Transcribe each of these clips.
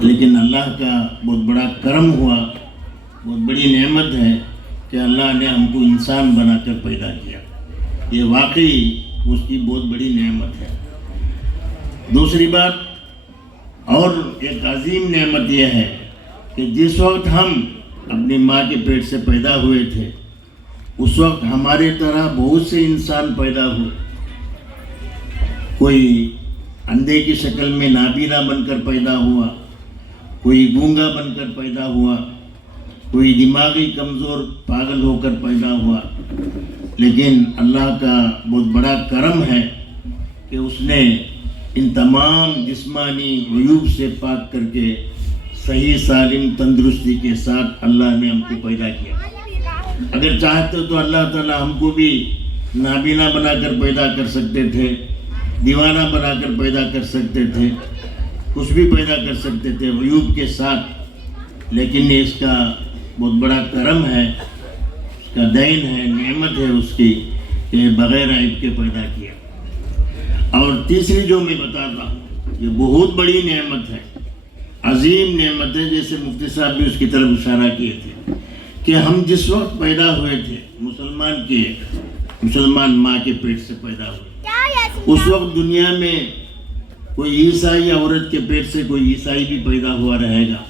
لیکن اللہ کا بہت بڑا کرم ہوا، بہت بڑی نعمت ہے کہ اللہ نے ہم کو انسان بنا کر پیدا کیا. یہ واقعی اس کی بہت بڑی نعمت ہے. دوسری بات اور ایک عظیم نعمت یہ ہے کہ جس وقت ہم اپنی ماں کے پیٹ سے پیدا ہوئے تھے اس وقت ہمارے طرح بہت سے انسان پیدا ہوئے. کوئی اندھے کی شکل میں نابینا بن کر پیدا ہوا، کوئی گونگا بن کر پیدا ہوا، کوئی دماغی کمزور پاگل ہو کر پیدا ہوا. لیکن اللہ کا بہت بڑا کرم ہے کہ اس نے ان تمام جسمانی عیوب سے پاک کر کے صحیح سالم تندرستی کے ساتھ اللہ نے ہم کو پیدا کیا. اگر چاہتے تو اللہ تعالیٰ ہم کو بھی نابینا بنا کر پیدا کر سکتے تھے، دیوانہ بنا کر پیدا کر سکتے تھے، کچھ بھی پیدا کر سکتے تھے عیوب کے ساتھ. لیکن یہ اس کا بہت بڑا کرم ہے، اس کا دین ہے، نعمت ہے اس کی کہ بغیر عیب کے پیدا کیا. اور تیسری جو میں بتاتا ہوں یہ بہت بڑی نعمت ہے، عظیم نعمت ہے، جیسے مفتی صاحب بھی اس کی طرف اشارہ کیے تھے کہ ہم جس وقت پیدا ہوئے تھے مسلمان ماں کے پیٹ سے پیدا ہوئے، اس وقت دنیا میں کوئی عیسائی عورت کے پیٹ سے کوئی عیسائی بھی پیدا ہوا رہے گا،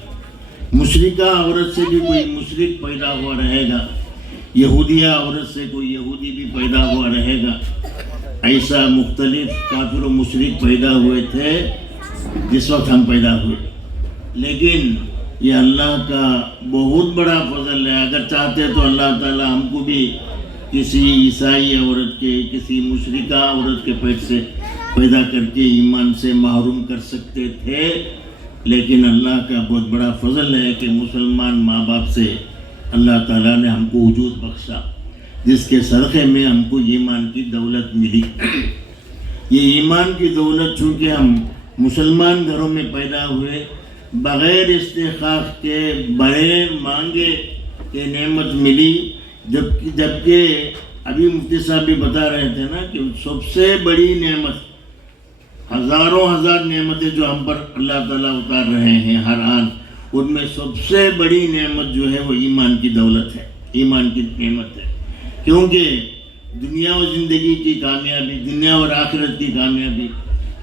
مشرکہ عورت سے بھی کوئی مشرک پیدا ہوا رہے گا، یہودیہ عورت سے کوئی یہودی بھی پیدا ہوا رہے گا. ایسا مختلف کافر و مشرک پیدا ہوئے تھے جس وقت ہم پیدا ہوئے. لیکن یہ اللہ کا بہت بڑا فضل ہے. اگر چاہتے تو اللہ تعالیٰ ہم کو بھی کسی عیسائی عورت کے، کسی مشرکہ عورت کے پیٹ سے پیدا کر کے ایمان سے محروم کر سکتے تھے. لیکن اللہ کا بہت بڑا فضل ہے کہ مسلمان ماں باپ سے اللہ تعالیٰ نے ہم کو وجود بخشا، جس کے صدقے میں ہم کو ایمان کی دولت ملی. یہ ایمان کی دولت چونکہ ہم مسلمان گھروں میں پیدا ہوئے، بغیر استحقاق کے، بغیر مانگے کہ نعمت ملی. جبکہ ابھی مفتی صاحب بھی بتا رہے تھے نا کہ سب سے بڑی نعمت، ہزاروں ہزار نعمتیں جو ہم پر اللہ تعالیٰ اتار رہے ہیں ہر آن، ان میں سب سے بڑی نعمت جو ہے وہ ایمان کی دولت ہے، ایمان کی نعمت ہے. کیونکہ دنیا و زندگی کی کامیابی، دنیا اور آخرت کی کامیابی،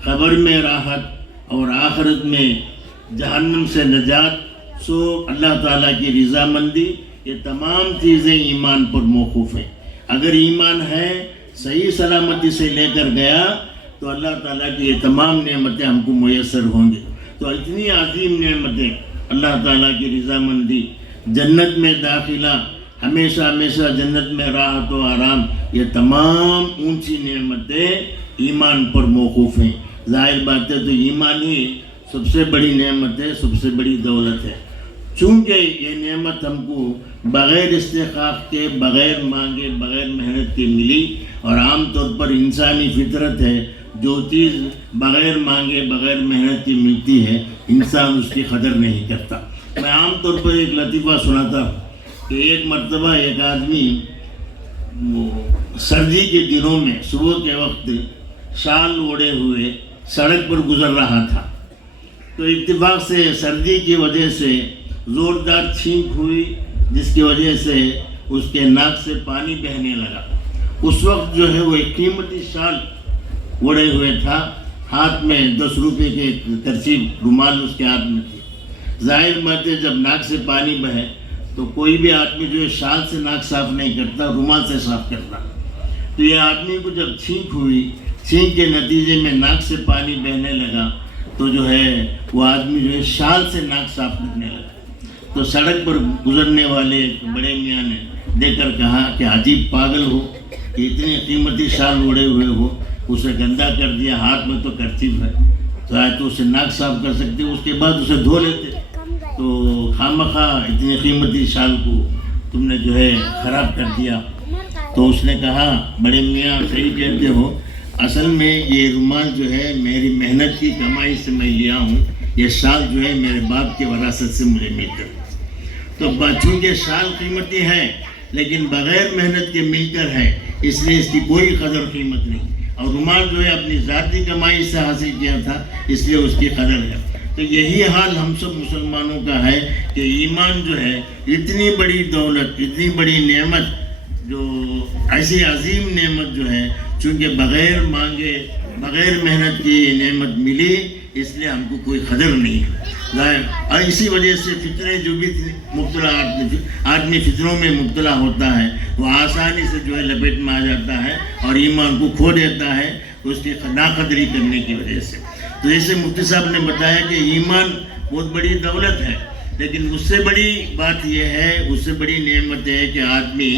قبر میں راحت اور آخرت میں جہنم سے نجات، سو اللہ تعالیٰ کی رضامندی، یہ تمام چیزیں ایمان پر موقوف ہیں. اگر ایمان ہے، صحیح سلامتی سے لے کر گیا تو اللہ تعالیٰ کی یہ تمام نعمتیں ہم کو میسر ہوں گی. تو اتنی عظیم نعمتیں، اللہ تعالیٰ کی رضامندی، جنت میں داخلہ، ہمیشہ ہمیشہ جنت میں راحت و آرام، یہ تمام اونچی نعمتیں ایمان پر موقوف ہیں. ظاہر بات ہے تو ایمان ہی سب سے بڑی نعمت ہے، سب سے بڑی دولت ہے. چونکہ یہ نعمت ہم کو بغیر استحقاق کے، بغیر مانگے، بغیر محنت کے ملی. اور عام طور پر انسانی فطرت ہے، جو چیز بغیر مانگے، بغیر محنت کی ملتی ہے، انسان اس کی قدر نہیں کرتا. میں عام طور پر ایک لطیفہ سناتا ہوں کہ ایک مرتبہ ایک آدمی سردی کے دنوں میں صبح کے وقت شال اوڑھے ہوئے سڑک پر گزر رہا تھا. تو اتفاق سے سردی کی وجہ سے زوردار چھینک ہوئی، جس کی وجہ سے اس کے ناک سے پانی بہنے لگا. اس وقت جو ہے وہ ایک قیمتی شال اوڑھے ہوئے تھا، ہاتھ میں 10 روپے کے ترسیب رومال اس کے ہاتھ میں تھی. ظاہر بات ہے جب ناک سے پانی بہے تو کوئی بھی آدمی جو ہے شال سے ناک صاف نہیں کرتا، رومال سے صاف کرتا. تو یہ آدمی کو جب چھینک ہوئی، چھینک کے نتیجے میں ناک سے پانی بہنے لگا، تو جو ہے وہ آدمی جو ہے شال سے ناک صاف کرنے لگا. تو سڑک پر گزرنے والے بڑے میاں نے دیکھ کر کہا کہ عجیب پاگل ہو کہ اتنی قیمتی شال اوڑھے ہوئے ہو، اسے گندا کر دیا، ہاتھ میں تو کرچیف ہے، تو اسے ناک صاف کر سکتے، اس کے بعد اسے دھو لیتے. تو خامخواہ اتنی قیمتی شال کو تم نے جو ہے خراب کر دیا. تو اس نے کہا بڑے میاں صحیح کہتے ہو، اصل میں یہ رومال جو ہے میری محنت کی کمائی سے میں لیا ہوں، یہ شال جو ہے میرے باپ کی وراثت سے مجھے مل کر. تو چونکہ شال قیمتی ہے لیکن بغیر محنت کے مل کر ہے، اس لیے اس کی کوئی قدر قیمت نہیں. اور رومال جو ہے اپنی ذاتی کمائی سے حاصل کیا تھا، اس لیے اس کی قدر ہے. تو یہی حال ہم سب مسلمانوں کا ہے کہ ایمان جو ہے اتنی بڑی دولت، اتنی بڑی نعمت، جو ایسی عظیم نعمت جو ہے، چونکہ بغیر مانگے بغیر محنت کی یہ نعمت ملی، اس لیے ہم کو کوئی قدر نہیں ہے۔ اور اسی وجہ سے فطرے جو بھی مبتلا آدمی فطروں میں مبتلا ہوتا ہے، وہ آسانی سے جو ہے لپیٹ میں آ جاتا ہے اور ایمان کو کھو دیتا ہے اس کی ناقدری کرنے کی وجہ سے۔ تو جیسے مفتی صاحب نے بتایا کہ ایمان بہت بڑی دولت ہے، لیکن اس سے بڑی بات یہ ہے، اس سے بڑی نعمت ہے کہ آدمی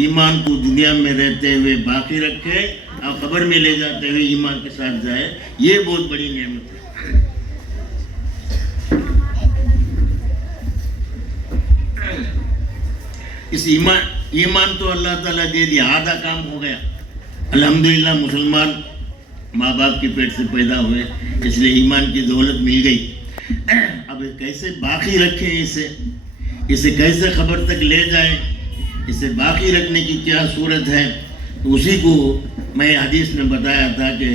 ایمان کو دنیا میں رہتے ہوئے باقی رکھے اور قبر میں لے جاتے ہوئے ایمان کے ساتھ جائے، یہ بہت بڑی نعمت ہے۔ اس ایمان تو اللہ تعالیٰ دے دیا، آدھا کام ہو گیا۔ الحمدللہ مسلمان ماں باپ کے پیٹ سے پیدا ہوئے، اس لیے ایمان کی دولت مل گئی۔ اب کیسے باقی رکھیں اسے کیسے خبر تک لے جائیں، اسے باقی رکھنے کی کیا صورت ہے؟ تو اسی کو میں حدیث میں بتایا تھا کہ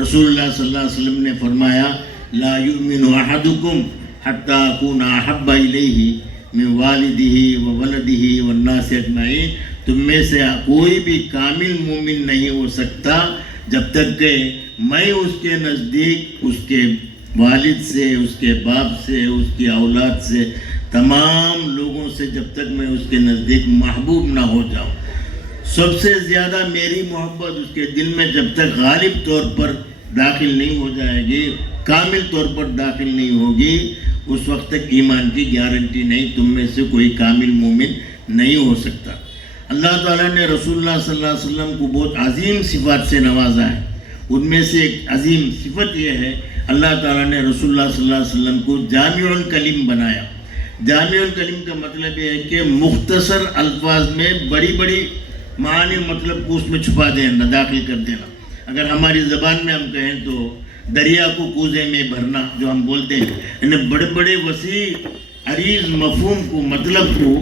رسول اللہ صلی اللہ علیہ وسلم نے فرمایا لا یؤمن احدکم حتی اکون احب الیہ من والدہ وولدہ والناس اجمعین، تم میں سے کوئی بھی کامل مومن نہیں ہو سکتا جب تک کہ میں اس کے نزدیک اس کے والد سے، اس کے باپ سے، اس کی اولاد سے، تمام لوگوں سے جب تک میں اس کے نزدیک محبوب نہ ہو جاؤں۔ سب سے زیادہ میری محبت اس کے دل میں جب تک غالب طور پر داخل نہیں ہو جائے گی، کامل طور پر داخل نہیں ہوگی، اس وقت تک ایمان کی گارنٹی نہیں، تم میں سے کوئی کامل مومن نہیں ہو سکتا۔ اللہ تعالیٰ نے رسول اللہ صلی اللہ علیہ وسلم کو بہت عظیم صفات سے نوازا ہے۔ ان میں سے ایک عظیم صفت یہ ہے، اللہ تعالیٰ نے رسول اللہ صلی اللہ علیہ وسلم کو جامع الکلم بنایا۔ جامع الکلم کا مطلب یہ ہے کہ مختصر الفاظ میں بڑی بڑی معنی مطلب کو اس میں چھپا دینا، داخل کر دینا۔ اگر ہماری زبان میں ہم کہیں تو دریا کو کوزے میں بھرنا جو ہم بولتے ہیں، یعنی بڑے بڑے وسیع عریض مفہوم کو، مطلب کو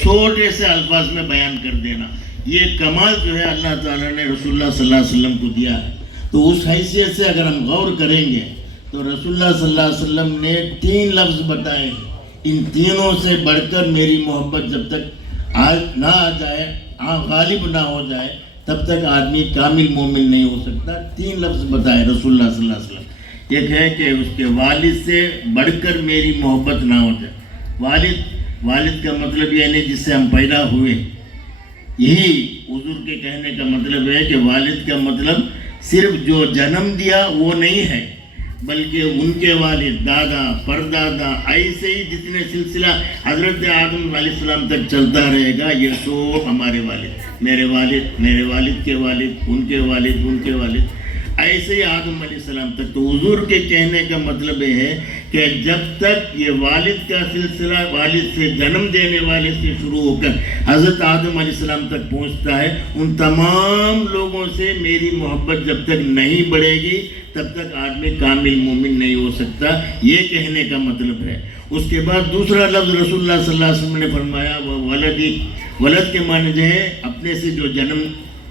چھوٹے سے الفاظ میں بیان کر دینا، یہ کمال جو ہے اللہ تعالیٰ نے رسول اللہ صلی اللہ علیہ وسلم کو دیا ہے۔ تو اس حیثیت سے اگر ہم غور کریں گے تو رسول اللہ صلی اللہ علیہ وسلم نے 3 لفظ بتائے، ان تینوں سے بڑھ کر میری محبت جب تک نہ آ جائے، غالب نہ ہو جائے، تب تک آدمی کامل مومن نہیں ہو سکتا۔ 3 لفظ بتائے رسول اللہ صلی اللہ علیہ وسلم۔ ایک ہے کہ اس کے والد سے بڑھ کر میری محبت نہ ہو جائے۔ والد کا مطلب یہ نہیں جس سے ہم پیدا ہوئے، یہی حضور کے کہنے کا مطلب ہے کہ والد کا مطلب صرف جو جنم دیا وہ نہیں ہے، بلکہ ان کے والد، دادا، پردادا، ایسے ہی جتنے سلسلہ حضرت آدم علیہ السلام تک چلتا رہے گا، یہ سب ہمارے والد، میرے والد، میرے والد کے والد، ان کے والد، ان کے والد، ایسے ہی آدم علیہ السلام تک۔ تو حضور کے کہنے کا مطلب یہ ہے کہ جب تک یہ والد کا سلسلہ والد سے جنم دینے والے سے شروع ہو کر حضرت آدم علیہ السلام تک پہنچتا ہے، ان تمام لوگوں سے میری محبت جب تک نہیں بڑھے گی تب تک آدمی کامل مومن نہیں ہو سکتا، یہ کہنے کا مطلب ہے۔ اس کے بعد دوسرا لفظ رسول اللہ صلی اللہ علیہ وسلم نے فرمایا وہ ولدی، ولد کے معنی جو ہے اپنے سے جو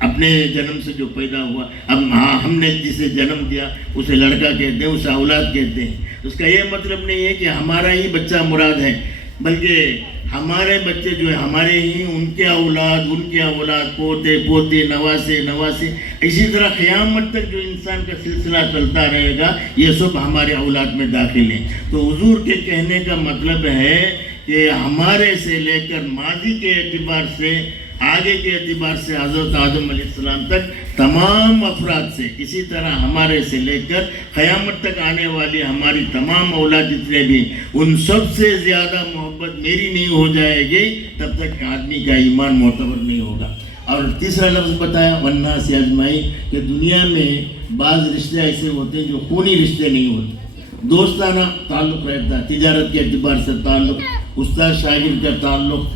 اپنے جنم سے جو پیدا ہوا، اب ہم نے جسے جنم دیا اسے لڑکا کہتے ہیں، اسے اولاد کہتے ہیں۔ اس کا یہ مطلب نہیں ہے کہ ہمارا ہی بچہ مراد ہے، بلکہ ہمارے بچے جو ہیں ہمارے ہی، ان کے اولاد، ان کے اولاد، پوتے پوتے، نواسے نواسے، اسی طرح قیامت تک جو انسان کا سلسلہ چلتا رہے گا، یہ سب ہمارے اولاد میں داخل ہیں۔ تو حضور کے کہنے کا مطلب ہے کہ ہمارے سے لے کر ماضی کے اعتبار سے، آگے کے اعتبار سے حضرت آدم علیہ السلام تک تمام افراد سے، اسی طرح ہمارے سے لے کر قیامت تک آنے والی ہماری تمام اولاد جتنے بھی، ان سب سے زیادہ محبت میری نہیں ہو جائے گی تب تک آدمی کا ایمان معتبر نہیں ہوگا۔ اور تیسرا لفظ بتایا والناس اجمعین، کہ دنیا میں بعض رشتے ایسے ہوتے ہیں جو خونی رشتے نہیں ہوتے، دوستانہ تعلق رہتا ہے، تجارت کے اعتبار سے تعلق، استاد شاگرد کا تعلق،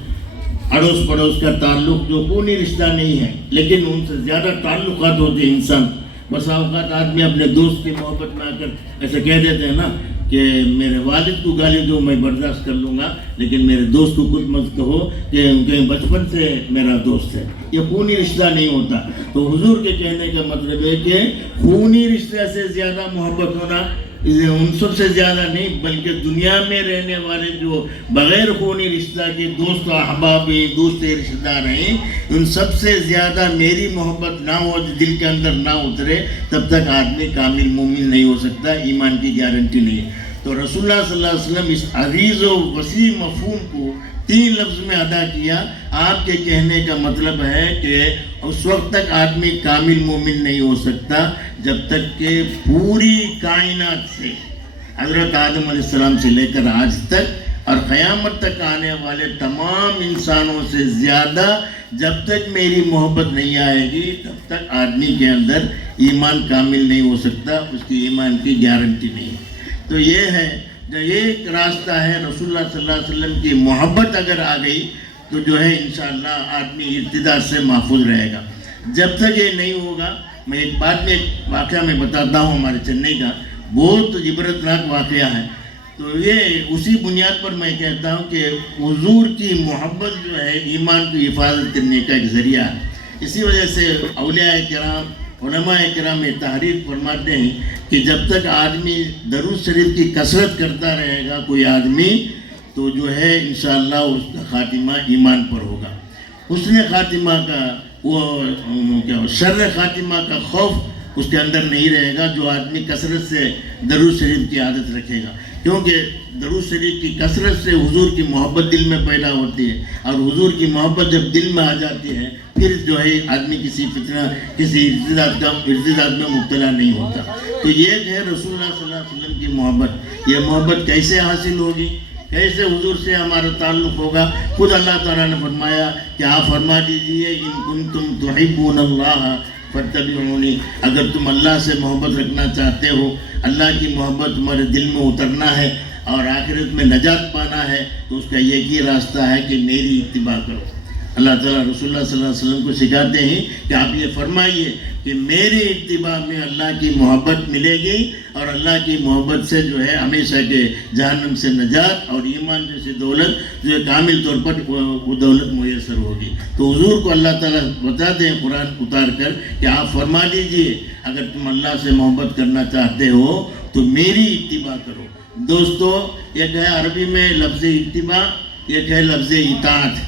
اڑوس پڑوس کا تعلق، جو خونی رشتہ نہیں ہے، لیکن ان سے زیادہ تعلقات ہوتے ہیں انسان۔ بسا اوقات آدمی اپنے دوست کی محبت میں آ کر ایسے کہہ دیتے ہیں نا کہ میرے والد کو گالی دو میں برداشت کر لوں گا، لیکن میرے دوست کو خود مت کہو کہ کہیں بچپن سے میرا دوست ہے، یہ خونی رشتہ نہیں ہوتا۔ تو حضور کے کہنے کا مطلب ہے کہ خونی رشتہ سے زیادہ محبت ہونا ان سب سے زیادہ نہیں بلکہ دنیا میں رہنے والے جو بغیر خونی رشتہ کے دوست و احباب ہیں، دوست رشتہ دار ہیں، ان سب سے زیادہ میری محبت نہ ہو، دل کے اندر نہ اترے، تب تک آدمی کامل مومن نہیں ہو سکتا، ایمان کی گارنٹی نہیں ہے۔ تو رسول اللہ صلی اللہ علیہ وسلم اس عریض و وسیع مفہوم کو 3 لفظ میں ادا کیا۔ آپ کے کہنے کا مطلب ہے کہ اس وقت تک آدمی کامل مومن نہیں ہو سکتا جب تک کہ پوری کائنات سے، حضرت آدم علیہ السلام سے لے کر آج تک اور قیامت تک آنے والے تمام انسانوں سے زیادہ جب تک میری محبت نہیں آئے گی، تب تک آدمی کے اندر ایمان کامل نہیں ہو سکتا، اس کی ایمان کی گارنٹی نہیں ہے۔ تو یہ ہے، جو ایک راستہ ہے رسول اللہ صلی اللہ علیہ وسلم کی محبت اگر آ گئی تو جو ہے انشاءاللہ آدمی ارتداد سے محفوظ رہے گا۔ جب تک یہ نہیں ہوگا، میں ایک بات میں ایک واقعہ میں بتاتا ہوں ہمارے چنئی کا، بہت عبرتناک واقعہ ہے۔ تو یہ اسی بنیاد پر میں کہتا ہوں کہ حضور کی محبت جو ہے ایمان کی حفاظت کرنے کا ایک ذریعہ ہے۔ اسی وجہ سے اولیاء کرام، علماء کرام میں تحریر فرماتے ہیں کہ جب تک آدمی درود شریف کی کثرت کرتا رہے گا کوئی آدمی، تو جو ہے انشاءاللہ اس کا خاتمہ ایمان پر ہوگا۔ حسن خاتمہ کا شر خاتمہ کا خوف اس کے اندر نہیں رہے گا جو آدمی کثرت سے درود شریف کی عادت رکھے گا، کیونکہ درود شریف کی کثرت سے حضور کی محبت دل میں پیدا ہوتی ہے، اور حضور کی محبت جب دل میں آ جاتی ہے پھر جو ہے آدمی کسی فتنہ، کسی ارتداد میں مبتلا نہیں ہوتا۔ تو یہ ہے رسول اللہ صلی اللہ علیہ وسلم کی محبت۔ یہ محبت کیسے حاصل ہوگی، کیسے حضور سے ہمارا تعلق ہوگا؟ خود اللہ تعالیٰ نے فرمایا کہ آپ فرما دیجئے ان کنتم تحبون اللہ فاتبعونی، اگر تم اللہ سے محبت رکھنا چاہتے ہو، اللہ کی محبت تمہارے دل میں اترنا ہے اور آخرت میں نجات پانا ہے، تو اس کا یہی راستہ ہے کہ میری اتباع کرو۔ اللہ تعالیٰ رسول اللہ صلی اللہ علیہ وسلم کو سکھاتے ہیں کہ آپ یہ فرمائیے کہ میری اتباع میں اللہ کی محبت ملے گی، اور اللہ کی محبت سے جو ہے ہمیشہ کے جہنم سے نجات اور ایمان جیسی دولت جو ہے کامل طور پر وہ دولت میسر ہوگی۔ تو حضور کو اللہ تعالیٰ بتاتے ہیں قرآن اتار کر کہ آپ فرما دیجئے اگر تم اللہ سے محبت کرنا چاہتے ہو تو میری اتباع کرو۔ دوستو، ایک ہے عربی میں لفظ اتباع، ایک ہے لفظ اطاعت۔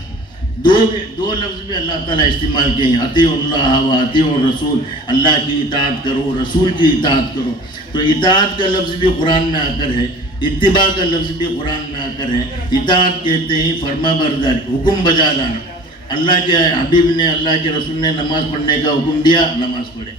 دو لفظ بھی اللہ تعالیٰ استعمال کیے ہیں، اطیعوا اللہ و اطیعوا الرسول، اللہ کی اطاعت کرو، رسول کی اطاعت کرو۔ تو اطاعت کا لفظ بھی قرآن میں آ کر ہے، اتباع کا لفظ بھی قرآن میں آ کر ہے۔ اطاعت کہتے ہیں فرما برداری، حکم بجا لانا۔ اللہ کے حبیب نے، اللہ کے رسول نے نماز پڑھنے کا حکم دیا، نماز پڑھے۔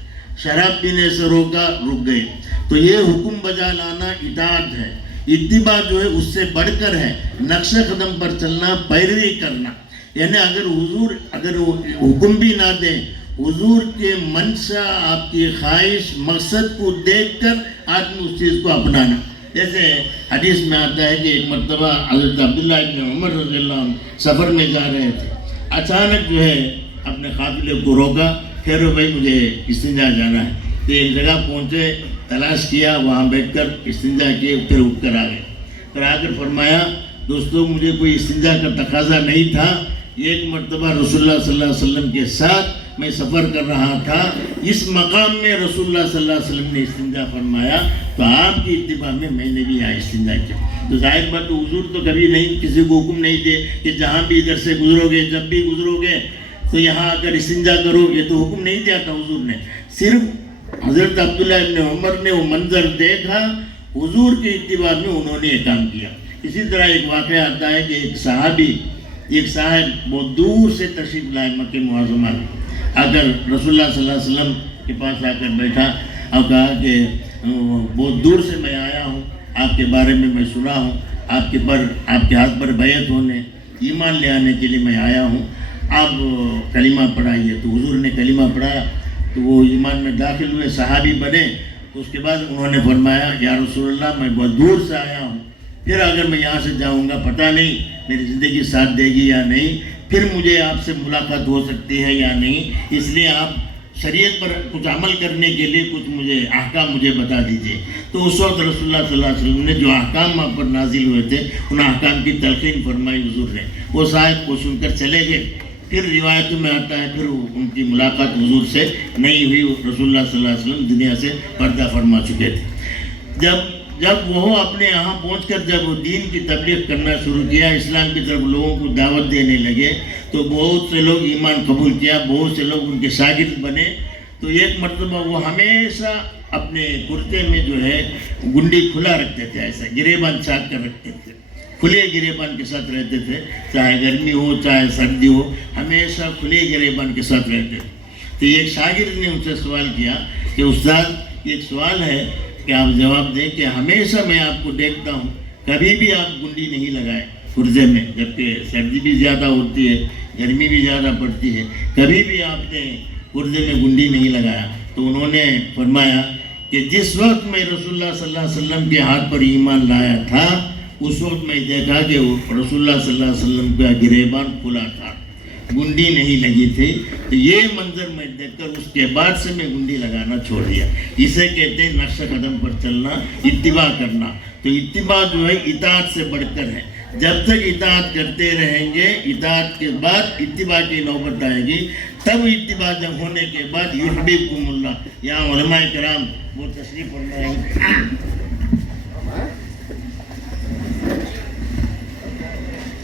شراب پینے سے روکا، رک گئے۔ تو یہ حکم بجا لانا اطاعت ہے۔ اتباع جو ہے اس سے بڑھ کر ہے، نقش قدم پر چلنا، پیروی کرنا۔ یعنی اگر حکم بھی نہ دیں، حضور کے منشا، آپ کی خواہش، مقصد کو دیکھ کر آدمی اس چیز کو اپنانا۔ جیسے حدیث میں آتا ہے کہ ایک مرتبہ حضرت عبداللہ ابن عمر رضی اللہ عنہ سفر میں جا رہے تھے، اچانک جو ہے اپنے قافلے کو روکا، ٹھہرو بھائی مجھے استنجا جانا ہے۔ تو ایک جگہ پہنچے، تلاش کیا، وہاں بیٹھ کر استنجا کیے، پھر اٹھ کر آ گئے۔ پھر آ کر فرمایا دوستو مجھے کوئی استنجا کا تقاضا نہیں تھا، ایک مرتبہ رسول اللہ صلی اللہ علیہ وسلم کے ساتھ میں سفر کر رہا تھا، اس مقام میں رسول اللہ صلی اللہ علیہ وسلم نے استنجا فرمایا، تو آپ کی اتباع میں نے بھی یہاں استنجا کیا۔ تو ظاہر بات تو حضور تو کبھی نہیں کسی کو حکم نہیں دے کہ جہاں بھی ادھر سے گزرو گے، جب بھی گزرو گے تو یہاں آ کر استنجا کرو، یہ تو حکم نہیں دیا تھا حضور نے۔ صرف حضرت عبداللہ ابن عمر نے وہ منظر دیکھا، حضور کی اتباع میں انہوں نے یہ کام کیا۔ اسی طرح ایک واقعہ آتا ہے کہ ایک صاحب بہت دور سے تشریف لائے مکہ معظمہ میں، آ کر رسول اللہ صلی اللہ علیہ وسلم کے پاس آ کر بیٹھا اور کہا کہ بہت دور سے میں آیا ہوں، آپ کے بارے میں میں سنا ہوں، آپ کے ہاتھ پر بیعت ہونے، ایمان لے آنے کے لیے میں آیا ہوں، آپ کلمہ پڑھائیے۔ تو حضور نے کلمہ پڑھایا تو وہ ایمان میں داخل ہوئے، صحابی بنے۔ تو اس کے بعد انہوں نے فرمایا یا رسول اللہ میں بہت دور سے آیا ہوں، پھر اگر میں یہاں سے جاؤں گا پتہ نہیں میری زندگی ساتھ دے گی یا نہیں، پھر مجھے آپ سے ملاقات ہو سکتی ہے یا نہیں، اس لیے آپ شریعت پر کچھ عمل کرنے کے لیے کچھ مجھے احکام مجھے بتا دیجئے۔ تو اس وقت رسول اللہ صلی اللہ علیہ وسلم نے جو احکام آپ پر نازل ہوئے تھے ان احکام کی تلقین فرمائی حضور نے۔ وہ صاحب کو سن کر چلے گئے۔ پھر روایتوں میں آتا ہے پھر ان کی ملاقات حضور سے نہیں ہوئی، رسول اللہ صلی اللہ علیہ وسلم دنیا سے پردہ فرما چکے تھے۔ جب جب وہ اپنے یہاں پہنچ کر جب وہ دین کی تبلیغ کرنا شروع کیا، اسلام کی طرف لوگوں کو دعوت دینے لگے، تو بہت سے لوگ ایمان قبول کیا، بہت سے لوگ ان کے شاگرد بنے۔ تو ایک مرتبہ وہ ہمیشہ اپنے کرتے میں جو ہے گنڈی کھلا رکھتے تھے، ایسا گریبان چاک کر رکھتے تھے، کھلے گریبان کے ساتھ رہتے تھے، چاہے گرمی ہو چاہے سردی ہو، ہمیشہ کھلے گریبان کے ساتھ رہتے تھے۔ تو ایک شاگرد نے ان سے سوال کیا کہ استاد ایک سوال ہے کہ آپ جواب دیں کہ ہمیشہ میں آپ کو دیکھتا ہوں کبھی بھی آپ گنڈی نہیں لگائے کرزے میں، جبکہ سردی بھی زیادہ ہوتی ہے، گرمی بھی زیادہ پڑتی ہے، کبھی بھی آپ نے کرزے میں گنڈی نہیں لگایا۔ تو انہوں نے فرمایا کہ جس وقت میں رسول اللہ صلی اللہ علیہ وسلم کے ہاتھ پر ایمان لایا تھا، اس وقت میں دیکھا کہ رسول اللہ صلی اللہ علیہ وسلم کا گریبان کھلا تھا، گنڈی نہیں لگی تھی۔ تو یہ منظر میں دیکھ کر اس کے بعد سے میں گنڈی لگانا چھوڑ دیا۔ اسے کہتے ہیں نقش قدم پر چلنا، اتباع کرنا۔ تو اتباع جو ہے اطاعت سے بڑھ کر ہے، جب تک اطاعت کرتے رہیں گے، اطاعت کے بعد اتباع کی نوبت آئے گی، تب اتباع جب ہونے کے بعد یحببکم اللہ۔ یہاں علماء کرام وہ تشریف فرمائیں گے۔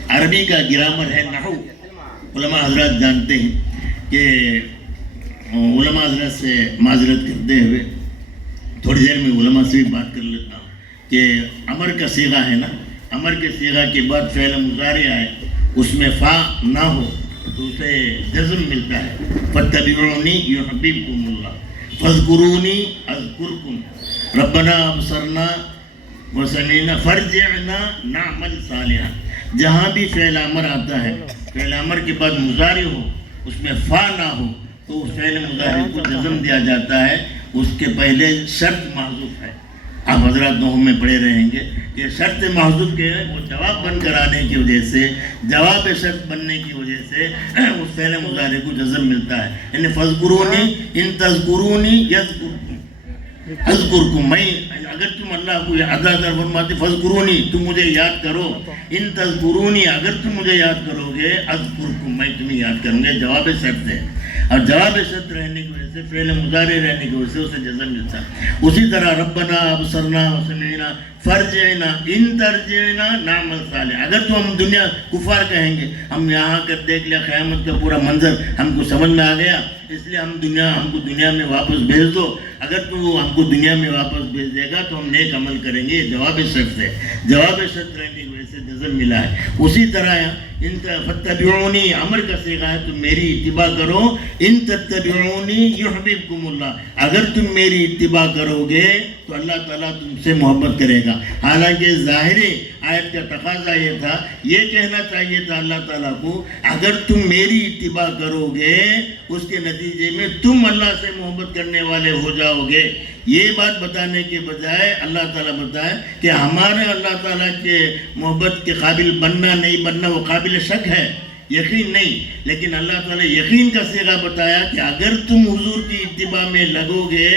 عربی کا گرامر ہے نحو، علماء حضرات جانتے ہیں کہ علماء حضرات سے معذرت کرتے ہوئے تھوڑی دیر میں علماء سے بھی بات کر لیتا ہوں کہ امر کا صیغہ ہے نا، امر کے صیغہ کے بعد فعل مضارع آئے، اس میں فا نہ ہو تو اسے جزم ملتا ہے، فاتبعونی یحببکم اللہ، فاذکرونی اذکرکم، ربنا ابصرنا وسمعنا فارجعنا نعمل صالحا۔ جہاں بھی فعل امر آتا ہے، فعل امر کے بعد مضارع ہو، اس میں فا نہ ہو تو اس فعل مضارع کو جزم دیا جاتا ہے، اس کے پہلے شرط محذوف ہے۔ آپ حضرات نحو میں پڑھے رہیں گے کہ شرط محذوف کے وہ جواب بن کر آنے کی وجہ سے، جواب شرط بننے کی وجہ سے اس فعل مضارع کو جزم ملتا ہے۔ یعنی فاذکرونی ان تذکرونی یذکرکم، اذکرکم، میں اگر تم اللہ کو ادا در فرماتے فاذکرونی، تم مجھے یاد کرو، ان تذکرونی، اگر تم مجھے یاد کرو گے، اذکرکم، میں تمہیں یاد کروں گے، جواب شرط ہے۔ اور جواب شرط رہنے کی وجہ سے، فعل مضارع رہنے کی وجہ سے اسے جزم ملتا ہے۔ اسی طرح ربنا ابصرنا وسمعنا فرجعنا ان ترجعنا نعمل صالح، اگر تو ہم دنیا کفار کہیں گے، ہم یہاں کر دیکھ لیا قیامت کا پورا منظر ہم کو سمجھ میں آ گیا، اس لیے ہم کو دنیا میں واپس بھیج دو، اگر تو ہم کو دنیا میں واپس بھیج دے گا تو ہم نیک عمل کریں گے۔ یہ جواب شرط ہے، جواب شرط رہنے کی وجہ سے جزم ملا ہے۔ اسی طرح ان کا فتبعونی امر کا صیغہ ہے، تم میری اتباع کرو، ان تتبعونی یحببکم اللہ، اگر تم میری اتباع کرو گے تو اللہ تعالیٰ تم سے محبت کرے گا۔ حالانکہ ظاہری آیت کا تقاضا یہ تھا، یہ کہنا چاہیے تھا اللہ تعالیٰ کو اگر تم میری اتباع کرو گے اس کے نتیجے میں تم اللہ سے محبت کرنے والے ہو جاؤ گے۔ یہ بات بتانے کے بجائے اللہ تعالیٰ بتائے کہ ہمارے اللہ تعالیٰ کے محبت کے قابل بننا نہیں بننا وہ قابل شک ہے، یقین نہیں، لیکن اللہ تعالیٰ یقین کا صیغہ بتایا کہ اگر تم حضور کی اتباع میں لگو گے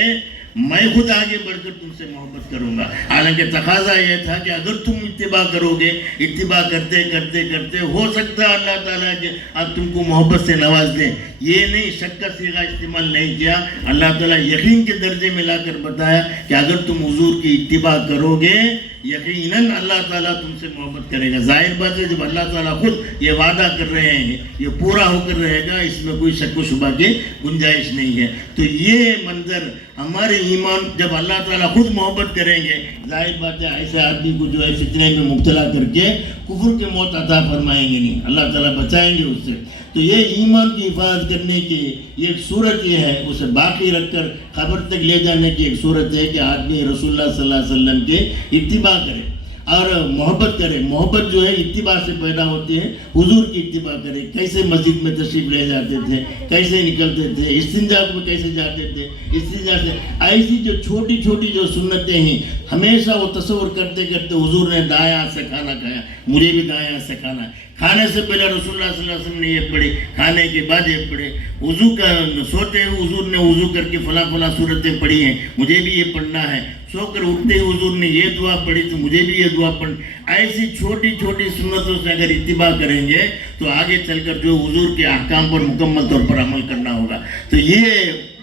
میں خود آگے بڑھ کر تم سے محبت کروں گا۔ حالانکہ تقاضا یہ تھا کہ اگر تم اتباع کرو گے، اتباع کرتے کرتے کرتے ہو سکتا ہے اللہ تعالیٰ کہ اب تم کو محبت سے نواز دیں، یہ نہیں، شک کا صیغہ استعمال نہیں کیا، اللہ تعالیٰ یقین کے درجے میں لا کر بتایا کہ اگر تم حضور کی اتباع کرو گے یقیناً اللہ تعالیٰ تم سے محبت کرے گا۔ ظاہر بات ہے جب اللہ تعالیٰ خود یہ وعدہ کر رہے ہیں یہ پورا ہو کر رہے گا، اس میں کوئی شک و شبہ کی گنجائش نہیں ہے۔ تو یہ منظر ہمارے ایمان جب اللہ تعالیٰ خود محبت کریں گے، ظاہر بات ہے ایسے آدمی کو جو ہے فتنے میں مبتلا کر کے کفر کی موت عطا فرمائیں گے نہیں، اللہ تعالیٰ بچائیں گے اس سے۔ تو یہ ایمان کی حفاظت کرنے کی ایک صورت یہ ہے، اسے باقی رکھ کر قبر تک لے جانے کی ایک صورت ہے کہ آدمی رسول اللہ صلی اللہ علیہ وسلم کے اتباع کرے اور محبت کرے۔ محبت جو ہے اتباع سے پیدا ہوتی ہے، حضور کی اتباع کرے۔ کیسے مسجد میں تشریف لے جاتے تھے، کیسے نکلتے تھے، استنجا میں کیسے جاتے تھے، استنجا سے ایسی جو چھوٹی چھوٹی جو سنتیں ہیں ہمیشہ وہ تصور کرتے کرتے حضور نے دائیں ہاتھ سے کھانا کھایا، مجھے بھی دائیں ہاتھ سے کھانا ہے۔ کھانے سے پہلے رسول اللہ صلی اللہ علیہ وسلم نے یہ پڑھی، کھانے کے بعد یہ پڑھے، وضو کا سوتے ہوئے حضور نے وضو کر کے فلاں فلاں صورتیں پڑھی ہیں، مجھے بھی یہ پڑھنا ہے۔ سو کر اٹھتے ہی حضور نے یہ دعا پڑھی تو مجھے بھی یہ دعا پڑھنا۔ ایسی چھوٹی چھوٹی سنتوں سے اگر اتباع کریں گے تو آگے چل کر جو حضور کے احکام پر مکمل طور پر عمل کرنا ہوگا۔ تو یہ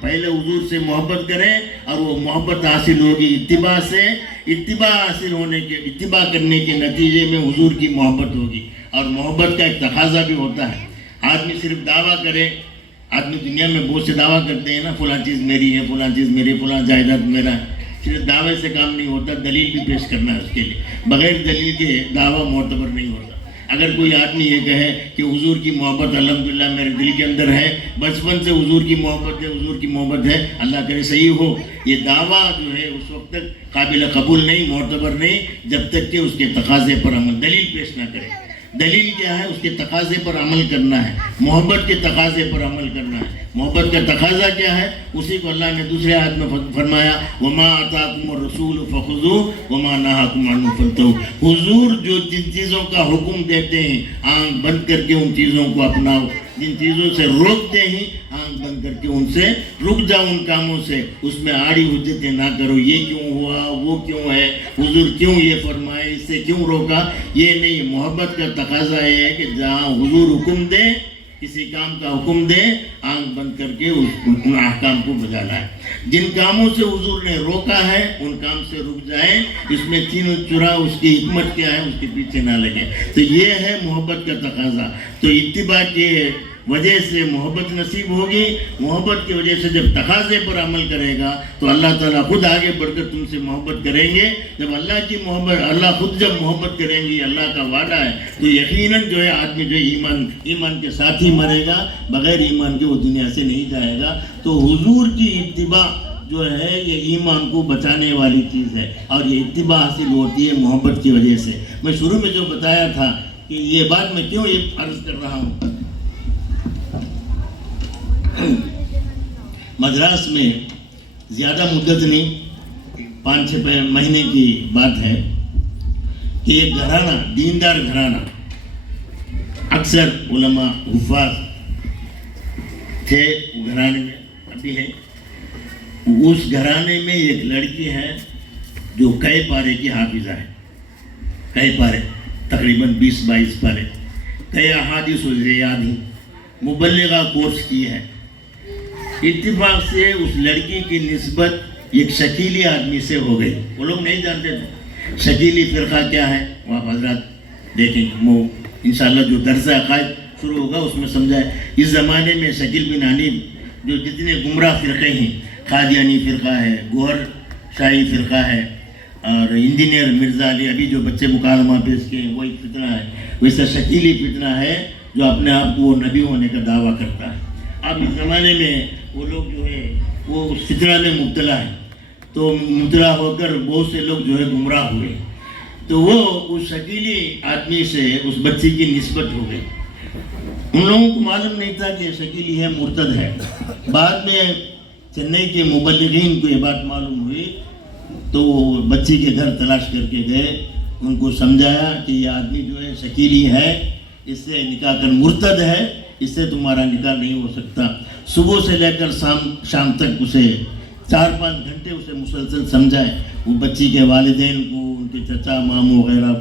پہلے حضور سے محبت کریں اور وہ محبت حاصل ہوگی اتباع سے۔ اتباع حاصل ہونے کے اتباع کرنے کے نتیجے میں حضور کی محبت ہوگی. اور محبت کا ایک تقاضا بھی ہوتا ہے. آدمی صرف دعویٰ کرے, آدمی دنیا میں بہت سے دعویٰ کرتے ہیں نا, فلاں چیز میری ہے, فلاں چیز میری, فلاں جائیداد میرا ہے. صرف دعوے سے کام نہیں ہوتا, دلیل بھی پیش کرنا ہے اس کے لیے. بغیر دلیل کے دعویٰ معتبر نہیں ہوتا. اگر کوئی آدمی یہ کہے کہ حضور کی محبت الحمدللہ میرے دل کے اندر ہے, بچپن سے حضور کی محبت ہے, حضور کی محبت ہے, اللہ کرے صحیح ہو, یہ دعویٰ جو ہے اس وقت تک قابل قبول نہیں, معتبر نہیں, جب تک کہ اس کے تقاضے پر عمل دلیل پیش نہ کرے. دلیل کیا ہے؟ اس کے تقاضے پر عمل کرنا ہے, محبت کے تقاضے پر عمل کرنا ہے. محبت کا تقاضا کیا ہے؟ اسی کو اللہ نے دوسرے آیت میں فرمایا, وَمَا آتَاكُمُ الرَّسُولُ فَخُذُوهُ وَمَا نَهَاكُمْ عَنْهُ فَانْتَهُوا. حضور جو جن چیزوں کا حکم دیتے ہیں آنکھ بند کر کے ان چیزوں کو اپناؤ, جن چیزوں سے روکتے ہیں آنکھ بند کر کے ان سے رک جاؤ, ان کاموں سے. اس میں آڑی حجتیں نہ کرو, یہ کیوں ہوا, وہ کیوں ہے, حضور کیوں یہ فرمائے, اس سے کیوں روکا, یہ نہیں. محبت کا تقاضا یہ ہے کہ جہاں حضور حکم دے, کسی کام کا حکم دے, آنکھ بند کر کے ان احکام کو بجا لائے. جن کاموں سے حضور نے روکا ہے ان کام سے رک جائیں. اس میں چین چرا اس کی حکمت کیا ہے اس کے پیچھے نہ لگے. تو یہ ہے محبت کا تقاضا. تو اتباع کے وجہ سے محبت نصیب ہوگی. محبت کی وجہ سے جب تقاضے پر عمل کرے گا تو اللہ تعالیٰ خود آگے بڑھ کر تم سے محبت کریں گے. جب اللہ کی محبت, اللہ خود جب محبت کریں گی, اللہ کا وعدہ ہے, تو یقیناً جو ہے آدمی جو ایمان کے ساتھ ہی مرے گا, بغیر ایمان کے وہ دنیا سے نہیں جائے گا. تو حضور کی اتباع جو ہے یہ ایمان کو بچانے والی چیز ہے, اور یہ اتباع حاصل ہوتی ہے محبت کی وجہ سے. میں شروع میں جو بتایا تھا کہ یہ بات میں کیوں یہ عرض کر رہا ہوں, مدراس میں زیادہ مدت نہیں, 5-6 مہینے کی بات ہے کہ ایک گھرانہ, دیندار گھرانہ, اکثر علماء حفاظ تھے گھرانے میں, ابھی ہے. اس گھرانے میں ایک لڑکی ہے جو کئی پارے کی حافظہ ہے, کئی پارے, تقریباً 20-22 پارے, کئی احادیث اسے یاد ہیں, مبلغہ کورس کی ہے. اتفاق سے اس لڑکی کی نسبت ایک شکیلی آدمی سے ہو گئی. وہ لوگ نہیں جانتے تھے شکیلی فرقہ کیا ہے, وہ آپ حضرات دیکھیں, وہ انشاءاللہ جو درس عقائد شروع ہوگا اس میں سمجھائے. اس زمانے میں شکیل بن حنیف جو جتنے گمراہ فرقے ہیں, قادیانی فرقہ ہے, گوہر شاہی فرقہ ہے, اور انجینئر مرزا علی, ابھی جو بچے مکالمہ پیش کیے ہیں وہی فتنہ ہے. ویسا شکیلی فتنہ ہے جو اپنے آپ کو وہ نبی ہونے کا دعویٰ کرتا ہے. اب اس زمانے میں وہ لوگ جو ہے وہ اس فتنہ میں مبتلا ہے, تو مبتلا ہو کر بہت سے لوگ جو ہے گمراہ ہوئے. تو وہ اس شکیلی آدمی سے اس بچی کی نسبت ہو گئی. ان لوگوں کو معلوم نہیں تھا کہ یہ شکیلی ہے, مرتد ہے. بعد میں چنئی کے مبلغین کو یہ بات معلوم ہوئی تو وہ بچی کے گھر تلاش کر کے گئے, ان کو سمجھایا کہ یہ آدمی جو ہے شکیلی ہے, اس سے نکاح کر, مرتد ہے, اس سے تمہارا نکاح نہیں ہو سکتا. صبح سے لے کر شام تک اسے 4-5 گھنٹے اسے مسلسل سمجھائے. وہ بچی کے والدین کو, ان کے چچا ماموں وغیرہ,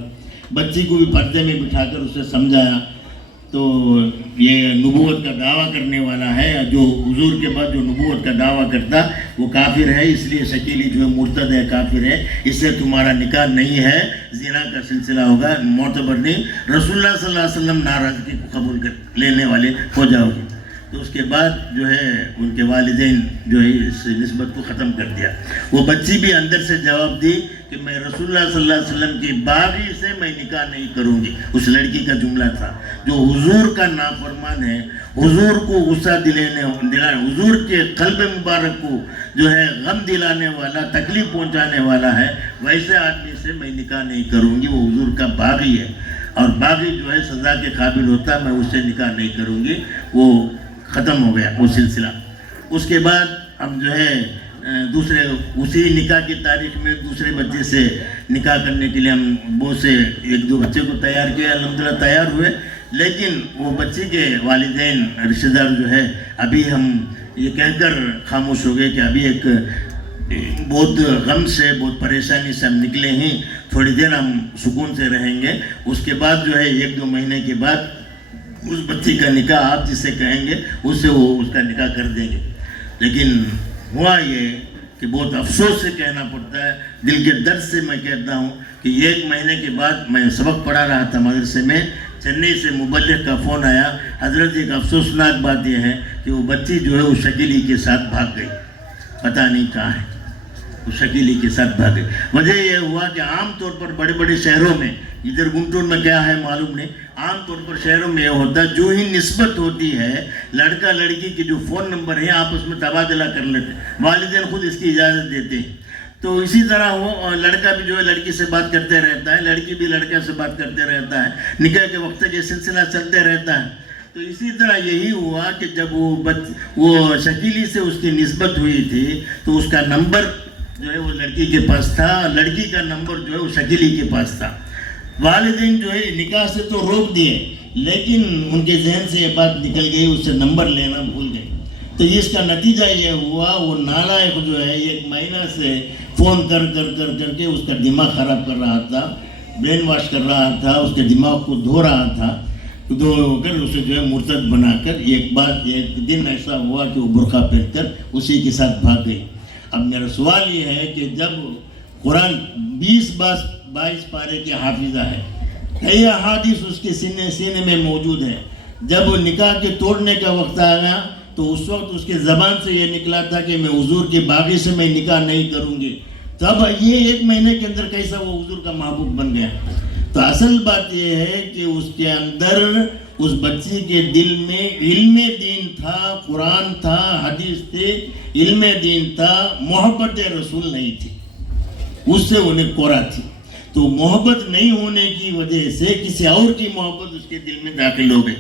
بچی کو بھی پردے میں بٹھا کر اسے سمجھایا. تو یہ نبوت کا دعویٰ کرنے والا ہے, جو حضور کے بعد جو نبوت کا دعویٰ کرتا وہ کافر ہے, اس لیے شکیلی جو ہے مرتد ہے, کافر ہے, اس سے تمہارا نکاح نہیں ہے, زنا کا سلسلہ ہوگا, معتبر نہیں. رسول اللہ صلی اللہ علیہ وسلم ناراضگی کو قبول کر لینے والے ہو جاؤ گے. تو اس کے بعد جو ہے ان کے والدین جو ہے اس نسبت کو ختم کر دیا. وہ بچی بھی اندر سے جواب دی کہ میں رسول اللہ صلی اللہ علیہ وسلم کی باغی سے میں نکاح نہیں کروں گی. اس لڑکی کا جملہ تھا جو حضور کا نافرمان ہے, حضور کو غصہ دلانے, حضور کے قلب مبارک کو جو ہے غم دلانے والا, تکلیف پہنچانے والا ہے, ویسے آدمی سے میں نکاح نہیں کروں گی. وہ حضور کا باغی ہے, اور باغی جو ہے سزا کے قابل ہوتا ہے, میں اس سے نکاح نہیں کروں گی. وہ ختم ہو گیا وہ سلسلہ. اس کے بعد اب جو ہے دوسرے اسی نکاح کی تاریخ میں دوسرے بچے سے نکاح کرنے کے لیے ہم بہت سے 1-2 بچے کو تیار کیا, الحمدللہ تیار ہوئے. لیکن وہ بچی کے والدین, رشتہ دار جو ہے, ابھی ہم یہ کہہ کر خاموش ہو گئے کہ ابھی ایک بہت غم سے, بہت پریشانی سے ہم نکلے ہیں, تھوڑی دیر ہم سکون سے رہیں گے, اس کے بعد جو ہے 1-2 مہینے کے بعد اس بچی کا نکاح آپ جسے کہیں گے اس سے وہ اس کا نکاح کر دیں گے. لیکن ہوا یہ کہ بہت افسوس سے کہنا پڑتا ہے، دل کے درد سے میں کہتا ہوں کہ 1 مہینے کے بعد میں سبق پڑھا رہا تھا مدرسے میں، چنئی سے مبلغ کا فون آیا، حضرت ایک افسوسناک بات یہ ہے کہ وہ بچی جو ہے وہ شکیلی کے ساتھ بھاگ گئی، پتہ نہیں کہاں ہے، وہ شکیلی کے ساتھ بھاگ گئی۔ وجہ یہ ہوا کہ عام طور پر بڑے بڑے شہروں میں، ادھر گنٹور میں کیا ہے معلوم نہیں، عام طور پر شہروں میں یہ ہوتا ہے جو ہی نسبت ہوتی ہے لڑکا لڑکی کے جو فون نمبر ہیں آپس میں تبادلہ کر لیتے ہیں، والدین خود اس کی اجازت دیتے ہیں۔ تو اسی طرح وہ لڑکا بھی جو ہے لڑکی سے بات کرتے رہتا ہے، لڑکی بھی لڑکے سے بات کرتے رہتا ہے، نکاح کے وقت تک یہ سلسلہ چلتے رہتا ہے۔ تو اسی طرح یہی ہوا کہ جب وہ شکیلی سے اس کی نسبت ہوئی تھی تو اس کا نمبر جو ہے وہ لڑکی کے پاس تھا، لڑکی کا نمبر جو ہے وہ شکیلی کے پاس تھا۔ والدین جو ہے نکاح سے تو روک دیے، لیکن ان کے ذہن سے یہ بات نکل گئی، اس سے نمبر لینا بھول گئے۔ تو اس کا نتیجہ یہ ہوا، وہ نالائق جو ہے 1 مہینہ سے فون کر کے اس کا دماغ خراب کر رہا تھا، برین واش کر رہا تھا، اس کے دماغ کو دھو رہا تھا، دھو کر اسے جو ہے مرتد بنا کر ایک دن ایسا ہوا کہ وہ برقع پہن کر اسی کے ساتھ بھاگ گئی۔ اب میرا سوال یہ ہے کہ جب قرآن 22 پارے کے حافظہ ہے، کئی احادیث اس کے سینے میں موجود ہیں، جب نکاح کے توڑنے کا وقت آیا تو اس وقت اس کے زبان سے یہ نکلا تھا کہ میں حضور کی باغی سے میں نکاح نہیں کروں گی، تب یہ 1 مہینے کے اندر کیسا وہ حضور کا محبوب بن گیا؟ تو اصل بات یہ ہے کہ اس کے اندر اس بچی کے دل میں علم دین تھا، قرآن تھا، حدیث تھے، علم دین تھا، محبت رسول نہیں تھی، اس سے انہیں کورا تھی۔ تو محبت نہیں ہونے کی وجہ سے کسی اور کی محبت اس کے دل میں داخل ہو گئی۔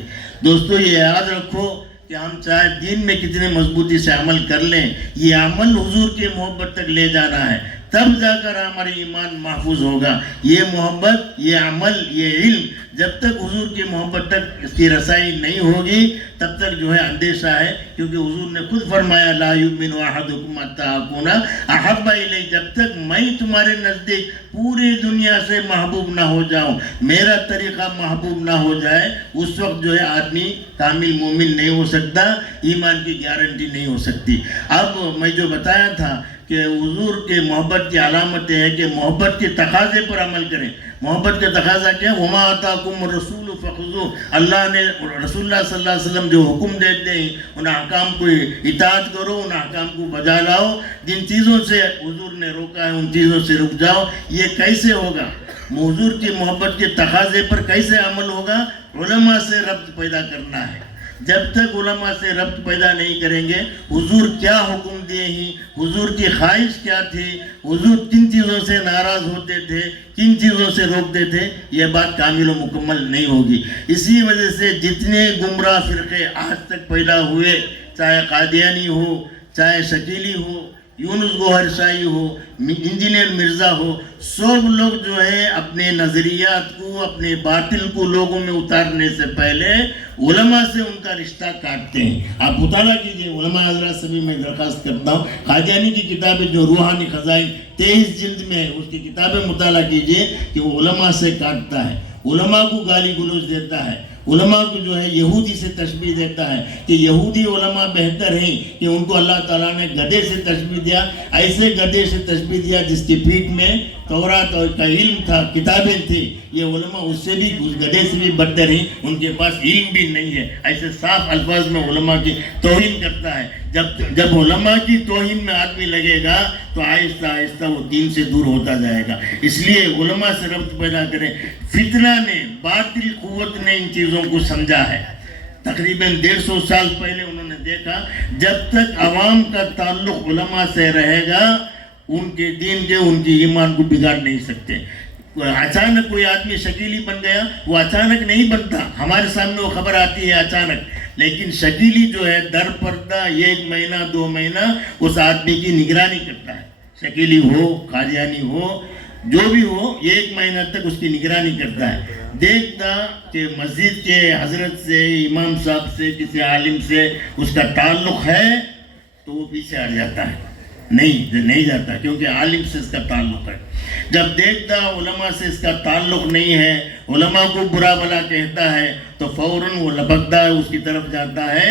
دوستو یہ یاد رکھو کہ ہم چاہے دین میں کتنے مضبوطی سے عمل کر لیں، یہ عمل حضور کے محبت تک لے جانا ہے، تب جا کر ہمارے ایمان محفوظ ہوگا۔ یہ محبت، یہ عمل، یہ علم جب تک حضور کی محبت تک اس کی رسائی نہیں ہوگی تب تک جو ہے اندیشہ ہے، کیونکہ حضور نے خود فرمایا لا یؤمن احدکم حتی اکون احب الیہ، جب تک میں تمہارے نزدیک پوری دنیا سے محبوب نہ ہو جاؤں، میرا طریقہ محبوب نہ ہو جائے، اس وقت جو ہے آدمی کامل مومن نہیں ہو سکتا، ایمان کی گارنٹی نہیں ہو سکتی۔ اب میں جو بتایا تھا کہ حضور کے محبت کی علامت ہے کہ محبت کے تقاضے پر عمل کریں۔ محبت کا تقاضا کیا؟ وما آتاکم الرسول فخذوہ، اللہ نے رسول اللہ صلی اللہ علیہ وسلم جو حکم دیتے ہیں ان احکام کو اطاعت کرو، ان احکام کو بجا لاؤ، جن چیزوں سے حضور نے روکا ہے ان چیزوں سے رک جاؤ۔ یہ کیسے ہوگا؟ حضور کی محبت کے تقاضے پر کیسے عمل ہوگا؟ علماء سے ربط پیدا کرنا ہے۔ جب تک علماء سے ربط پیدا نہیں کریں گے، حضور کیا حکم دیے ہیں، حضور کی خواہش کیا تھی، حضور کن چیزوں سے ناراض ہوتے تھے، کن چیزوں سے روکتے تھے، یہ بات کامل و مکمل نہیں ہوگی۔ اسی وجہ سے جتنے گمراہ فرقے آج تک پیدا ہوئے، چاہے قادیانی ہو، چاہے شکیلی ہو، یونس گوہر شاہی ہو، انجینئر مرزا ہو، سب لوگ جو ہے اپنے نظریات کو، اپنے باطل کو لوگوں میں اتارنے سے پہلے علماء سے ان کا رشتہ کاٹتے ہیں۔ آپ مطالعہ کیجئے، علماء حضرات سے بھی میں درخواست کرتا ہوں، قادیانی کی کتابیں جو روحانی خزائن 23 جلد میں ہے، اس کی کتابیں مطالعہ کیجئے کہ وہ علماء سے کاٹتا ہے، علماء کو گالی گلوچ دیتا ہے، علماء کو جو ہے یہودی سے تشبیہ دیتا ہے کہ یہودی علماء بہتر ہیں، کہ ان کو اللہ تعالیٰ نے گدھے سے تشبیہ دیا، ایسے گدھے سے تشبیہ دیا جس کی پیٹھ میں تورات اور کا علم تھا، کتابیں تھی۔ یہ علماء اس سے بھی، اس گدھے سے بھی بدتر ہیں، ان کے پاس علم بھی نہیں ہے۔ ایسے صاف الفاظ میں علماء کی توہین کرتا ہے۔ جب علماء کی توہین میں آدمی لگے گا تو آہستہ آہستہ وہ دین سے دور ہوتا جائے گا۔ اس لیے علماء سے ربط پیدا کریں۔ فتنہ نے، باطل قوت نے ان چیزوں کو سمجھا ہے۔ تقریباً 150 سال پہلے انہوں نے دیکھا، جب تک عوام کا تعلق علماء سے رہے گا، ان کے دین کے، ان کی ایمان کو بگاڑ نہیں سکتے۔ اچانک کوئی آدمی شکیلی بن گیا، وہ اچانک نہیں بنتا، ہمارے سامنے وہ خبر آتی ہے اچانک، لیکن شکیلی جو ہے در پردہ 1 مہینہ 2 مہینہ اس آدمی کی نگرانی کرتا ہے۔ شکیلی ہو، قادیانی ہو، جو بھی ہو، 1 مہینہ تک اس کی نگرانی کرتا ہے، دیکھتا کہ مسجد کے حضرت سے، امام صاحب سے، کسی عالم سے اس کا تعلق ہے تو وہ پیچھے ہٹ جاتا ہے، نہیں جاتا، کیونکہ عالم سے اس کا تعلق ہے۔ جب دیکھتا علماء سے اس کا تعلق نہیں ہے، علماء کو برا بلا کہتا ہے، تو فوراً وہ لپکتا ہے، اس کی طرف جاتا ہے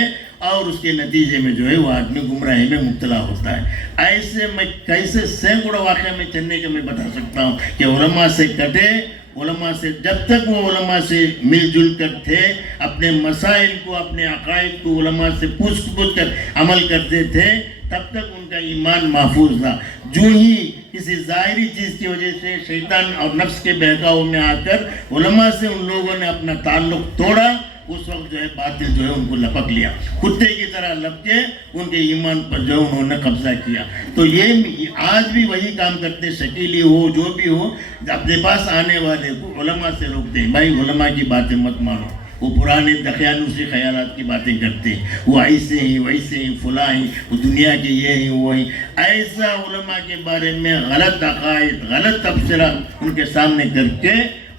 اور اس کے نتیجے میں جو ہے وہ آدمی گمراہی میں مبتلا ہوتا ہے۔ ایسے میں کیسے سینکڑوں واقعہ میں چلنے کے میں بتا سکتا ہوں کہ علماء سے کٹے، علماء سے جب تک وہ علماء سے مل جل کر تھے، اپنے مسائل کو، اپنے عقائد کو علماء سے پوچھ کر عمل کرتے تھے، تب تک ان کا ایمان محفوظ تھا۔ جو ہی کسی ظاہری چیز کی وجہ سے شیطان اور نفس کے بہکاؤ میں آ کر علماء سے ان لوگوں نے اپنا تعلق توڑا، اس وقت جو ہے باطل جو ہے ان کو لپک لیا، کتے کی طرح لپکے ان کے ایمان پر جو انہوں نے قبضہ کیا۔ تو یہ آج بھی وہی کام کرتے، شکیلی ہو جو بھی ہو، اپنے پاس آنے والے کو علماء سے روکتے ہیں، بھائی علماء کی باتیں مت مانو، وہ پرانے دقیانوسی خیالات کی باتیں کرتے ہیں، وہ ایسے ہیں ویسے ہیں فلاں ہیں، وہ دنیا کے یہ ہیں وہ ہیں۔ ایسا علماء کے بارے میں غلط عقائد، غلط تبصرہ ان کے سامنے کر کے،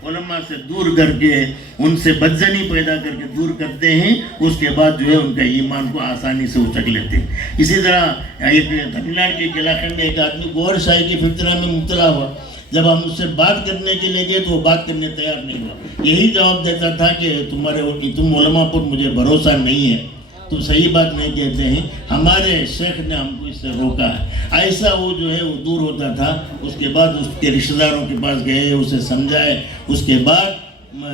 علماء سے دور کر کے، ان سے بدزنی پیدا کر کے دور کرتے ہیں، اس کے بعد جو ہے ان کا ایمان کو آسانی سے اچک لیتے ہیں۔ اسی طرح ایک تمل ناڈو کے ایک علاقے میں ایک آدمی گور شاہی کی فتنہ میں مبتلا ہوا۔ جب ہم اس سے بات کرنے کے لیے گئے تو وہ بات کرنے تیار نہیں ہوا، یہی جواب دیتا تھا کہ تم علماء پر مجھے بھروسہ نہیں ہے، تم صحیح بات نہیں کہتے ہیں، ہمارے شیخ نے ہم کو اس سے روکا ہے۔ ایسا وہ جو ہے وہ دور ہوتا تھا۔ اس کے بعد اس کے رشتہ داروں کے پاس گئے، اسے سمجھائے، اس کے بعد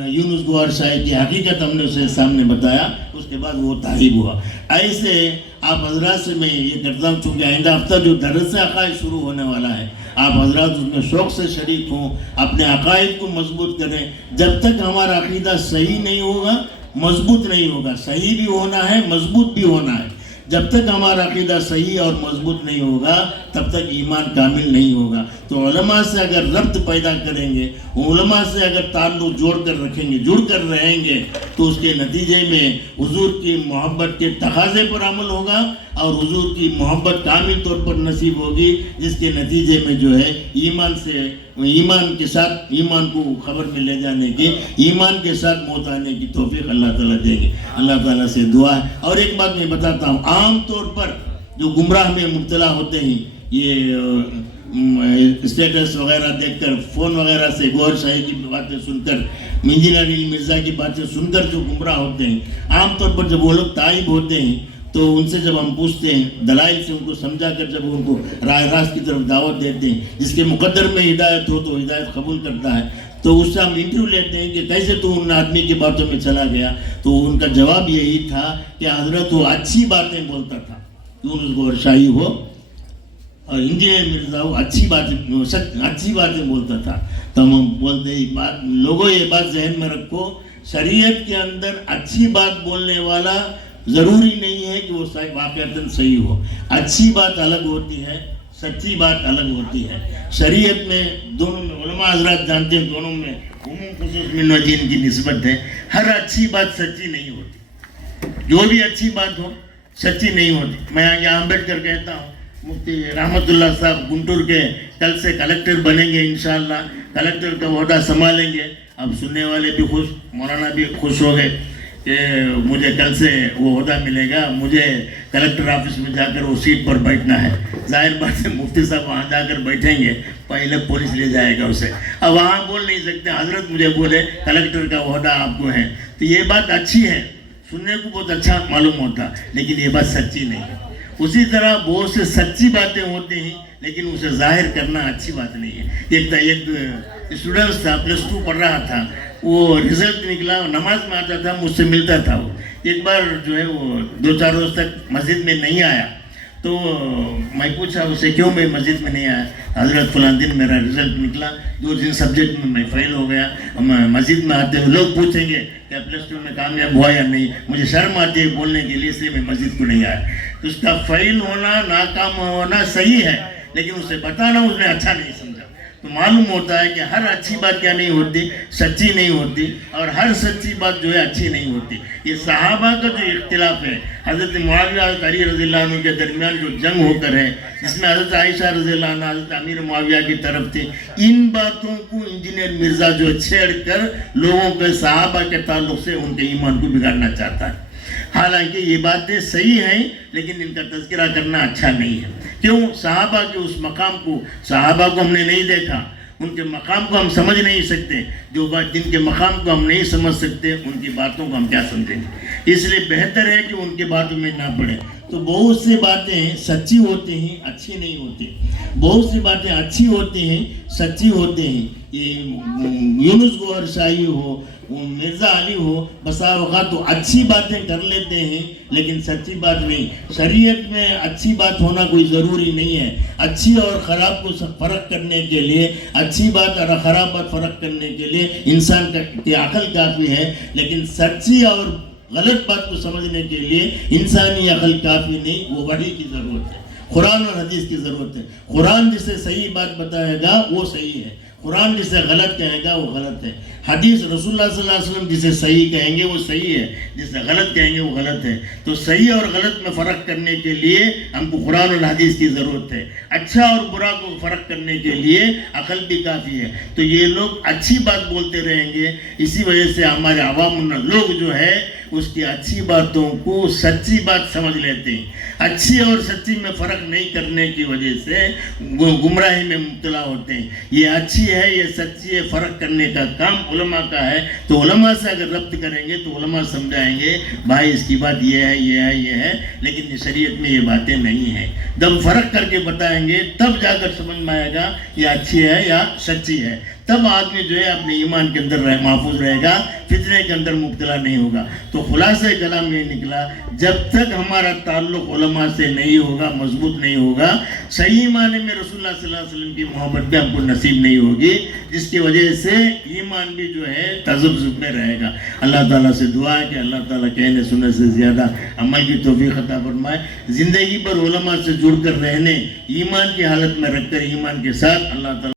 یونس گوہر شاہی کی حقیقت ہم نے اسے سامنے بتایا، اس کے بعد وہ تائب ہوا۔ ایسے آپ حضرات سے میں یہ کرتا ہوں، چونکہ آئندہ ہفتہ جو درس عقائد شروع ہونے والا ہے، آپ حضرات اس میں شوق سے شریک ہوں، اپنے عقائد کو مضبوط کریں۔ جب تک ہمارا عقیدہ صحیح نہیں ہوگا، مضبوط نہیں ہوگا، صحیح بھی ہونا ہے، مضبوط بھی ہونا ہے۔ جب تک ہمارا عقیدہ صحیح اور مضبوط نہیں ہوگا، تب تک ایمان کامل نہیں ہوگا۔ تو علماء سے اگر ربط پیدا کریں گے، علماء سے اگر تعلق جوڑ کر رکھیں گے، جڑ کر رہیں گے، تو اس کے نتیجے میں حضور کی محبت کے تقاضے پر عمل ہوگا، اور حضور کی محبت کامل طور پر نصیب ہوگی، جس کے نتیجے میں جو ہے ایمان کے ساتھ، ایمان کو خبر میں لے جانے کی، ایمان کے ساتھ موت آنے کی توفیق اللہ تعالیٰ دے گے۔ اللہ تعالیٰ سے دعا ہے۔ اور ایک بات میں بتاتا ہوں، عام طور پر جو گمراہ میں مبتلا ہوتے ہیں، یہ اسٹیٹس وغیرہ دیکھ کر، فون وغیرہ سے گوہر شاہی کی باتیں سن کر، انجینئر علی مرزا کی باتیں سن کر جو گمراہ ہوتے ہیں، عام طور پر جب وہ لوگ تائب ہوتے ہیں تو ان سے جب ہم پوچھتے ہیں، دلائل سے ان کو سمجھا کر جب ان کو راہ راست کی طرف دعوت دیتے ہیں، جس کے مقدر میں ہدایت ہو تو ہدایت قبول کرتا ہے، تو اس سے ہم انٹرویو لیتے ہیں کہ کیسے تو ان آدمی کی باتوں میں چلا گیا، تو ان کا جواب یہی تھا کہ حضرت وہ اچھی باتیں بولتا تھا، یونس گوہر شاہی ہو اور انجینئر مرزا ہو، اچھی باتیں بولتا تھا۔ تو ہم بولتے ہیں بات، لوگوں یہ بات ذہن میں رکھو، شریعت کے اندر اچھی بات بولنے والا ضروری نہیں ہے کہ وہ واقعتاً صحیح ہو۔ اچھی بات الگ ہوتی ہے، سچی بات الگ ہوتی ہے۔ شریعت میں دونوں میں، علماء حضرات جانتے ہیں، دونوں میں عموم خصوص من وجین کی نسبت ہے۔ ہر اچھی بات سچی نہیں ہوتی، جو بھی اچھی بات ہو سچی نہیں ہوتی۔ میں یہاں بیٹھ کر کہتا ہوں، مفتی رحمت اللہ صاحب گنٹور کے کل سے کلکٹر بنیں گے انشاءاللہ، کلکٹر کا عہدہ سنبھالیں گے۔ اب سننے والے بھی خوش، مولانا بھی خوش ہو گئے کہ مجھے کل سے وہ عہدہ ملے گا، مجھے کلکٹر آفس میں جا کر وہ سیٹ پر بیٹھنا ہے۔ ظاہر بات ہے مفتی صاحب وہاں جا کر بیٹھیں گے، پہلے پولیس لے جائے گا اسے، اب وہاں بول نہیں سکتے حضرت مجھے بولے کلکٹر کا عہدہ آپ کو ہے۔ تو یہ بات اچھی ہے، سننے کو بہت اچھا معلوم ہوتا، لیکن یہ بات سچی نہیں ہے۔ اسی طرح بہت سے سچی باتیں ہوتی ہیں، لیکن اسے ظاہر کرنا اچھی بات نہیں ہے۔ ایک اسٹوڈنٹ تھا، +2 پڑھ رہا تھا، وہ رزلٹ نکلا، نماز میں آتا تھا، مجھ سے ملتا تھا۔ وہ ایک بار جو ہے وہ 2-4 روز تک مسجد میں نہیں آیا، تو میں پوچھا اسے کیوں میں مسجد میں نہیں آیا؟ حضرت فلاں دن میرا رزلٹ نکلا، 2 سبجیکٹ میں فیل ہو گیا، مسجد میں آتے ہوئے لوگ پوچھیں گے کہ +2 میں کامیاب ہوا یا نہیں، مجھے شرم آتی ہے بولنے کے لیے، اس لیے میں مسجد کو نہیں آیا۔ تو اس کا فیل ہونا، ناکام ہونا صحیح ہے، لیکن اسے بتانا اس نے اچھا نہیں سمجھا۔ تو معلوم ہوتا ہے کہ ہر اچھی بات کیا نہیں ہوتی، سچی نہیں ہوتی، اور ہر سچی بات جو ہے اچھی نہیں ہوتی۔ یہ صحابہ کا جو اختلاف ہے، حضرت معاویہ حضرت علی رضی اللہ عنہ کے درمیان جو جنگ ہو کر ہے، جس میں حضرت عائشہ رضی اللہ عنہ حضرت امیر معاویہ کی طرف تھی، ان باتوں کو انجینئر مرزا جو چھیڑ کر لوگوں کے صحابہ کے تعلق سے ان کے ایمان کو بگاڑنا چاہتا ہے۔ حالانکہ یہ باتیں صحیح ہیں، لیکن ان کا تذکرہ کرنا اچھا نہیں ہے۔ کیوں؟ صحابہ کے اس مقام کو، صحابہ کو ہم نے نہیں دیکھا، ان کے مقام کو ہم سمجھ نہیں سکتے۔ جو بات جن کے مقام کو ہم نہیں سمجھ سکتے، ان کی باتوں کو ہم کیا سمجھیں گے؟ اس لیے بہتر ہے کہ ان کے باتوں میں نہ پڑے. تو بہت سی باتیں سچی ہوتی ہیں اچھی نہیں ہوتی, بہت سی باتیں اچھی ہوتی ہیں سچی ہوتی ہیں. یہ یونس گوہر شاہی ہو, مرزا علی ہو, بسا اوقات تو اچھی باتیں کر لیتے ہیں لیکن سچی بات نہیں. شریعت میں اچھی بات ہونا کوئی ضروری نہیں ہے. اچھی اور خراب کو فرق کرنے کے لیے, اچھی بات اور خراب بات فرق کرنے کے لیے انسان کی عقل کافی ہے, لیکن سچی اور غلط بات کو سمجھنے کے لیے انسانی عقل کافی نہیں, وہ وحی کی ضرورت ہے, قرآن اور حدیث کی ضرورت ہے. قرآن جسے صحیح بات بتائے گا وہ صحیح ہے, قرآن جسے غلط کہے گا وہ غلط ہے. حدیث رسول اللہ صلی اللہ علیہ وسلم جسے صحیح کہیں گے وہ صحیح ہے, جسے غلط کہیں گے وہ غلط ہے. تو صحیح اور غلط میں فرق کرنے کے لیے ہم کو قرآن اور حدیث کی ضرورت ہے. اچھا اور برا کو فرق کرنے کے لیے عقل بھی کافی ہے. تو یہ لوگ اچھی بات بولتے رہیں گے, اسی وجہ سے ہمارے عوام لوگ جو ہے اس کی اچھی باتوں کو سچی بات سمجھ لیتے ہیں. اچھی اور سچی میں فرق نہیں کرنے کی وجہ سے گمراہی میں مبتلا ہوتے ہیں. یہ اچھی ہے یہ سچی ہے فرق کرنے کا کام علماء کا ہے. تو علماء سے اگر ربط کریں گے تو علماء سمجھائیں گے بھائی اس کی بات یہ ہے یہ ہے یہ ہے, لیکن شریعت میں یہ باتیں نہیں ہیں. جب فرق کر کے بتائیں گے تب جا کر سمجھ میں آئے گا یہ اچھی ہے یا سچی ہے. تب آدمی جو ہے اپنے ایمان کے اندر محفوظ رہے گا, فتنے کے اندر مبتلا نہیں ہوگا. تو خلاصہ کلام یہ نکلا, جب تک ہمارا تعلق علماء سے نہیں ہوگا, مضبوط نہیں ہوگا, صحیح معنی میں رسول اللہ صلی اللہ علیہ وسلم کی محبت بھی ہم کو نصیب نہیں ہوگی, جس کی وجہ سے ایمان بھی جو ہے تذبذب میں رہے گا. اللہ تعالیٰ سے دعا ہے کہ اللہ تعالیٰ کہنے سننے سے زیادہ عمل کی توفیق عطا فرمائے. زندگی پر علماء سے جڑ کر رہنے, ایمان کی حالت میں رکھ کر ایمان کے ساتھ اللہ تعالیٰ